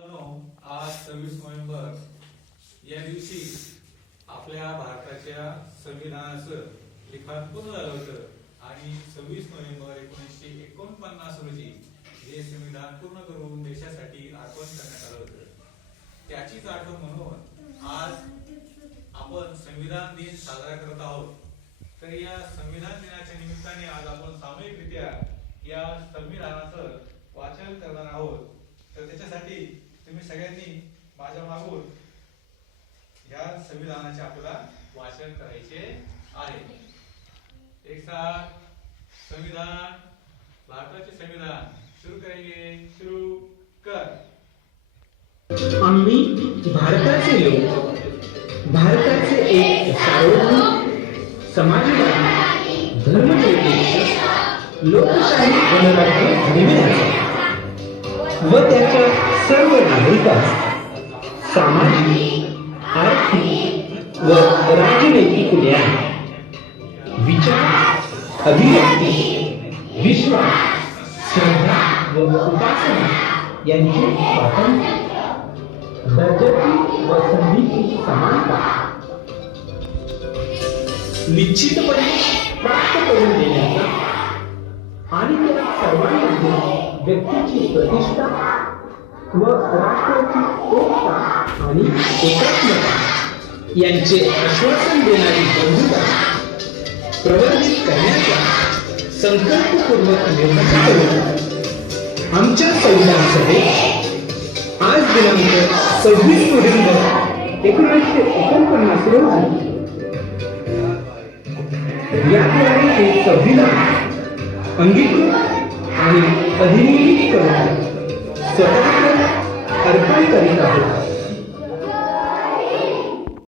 आज 26 नोव्हेंबर या दिवशी आपल्या भारताच्या संविधानाचं लिखाण पूर्ण झालं होतं आणि 26 नोव्हेंबर 1949 रोजी हे संविधान पूर्ण करून देशासाठी अर्पण करण्यात आलं होतं. त्याचीच आठवण म्हणून आज आपण संविधान दिन साजरा करत आहोत. तर या संविधान दिनाच्या निमित्ताने आज आपण सामूहिकरित्या या संविधानाचं वाचन करणार आहोत. तर त्याच्यासाठी तुम्ही सगळ्यांनी माझ्या मागून या संविधानाचे आपल्याला वाचन करायचे आहे. एक साथ संविधान, भारताचे संविधान सुरू करेंगे. शुरू कर. आम्ही भारताचे लोक, भारताचे एक सार्वभौम, समाजवादी, धर्मनिरपेक्ष, लोकशाही गणराज्य घडविण्याचा व त्याच्या सर्व नागरिकांस सामाजिक, आर्थिक व राजनैतिक न्याय, विचार, अभिव्यक्ती, विश्वास, श्रद्धा व उपासना यांचे स्वातंत्र्य, दर्जाची व संधीची समानता निश्चितपणे प्राप्त करून देण्याचा आणि त्या सर्वांमध्ये व्यक्तीची प्रतिष्ठा व राष्ट्राची एकता आणि एकात्मता यांचे आश्वासन देणारी बंधुता प्रवर्धित करण्याचा संकल्पपूर्वक निर्धार करून आमच्या संविधान सभेत आज दिनांक 26 नोव्हेंबर 1949 रोजी याद्वारे हे संविधान अंगीकृत आणि अधिनियमित करून स्वतंत्र अर्पण करीत आहोत.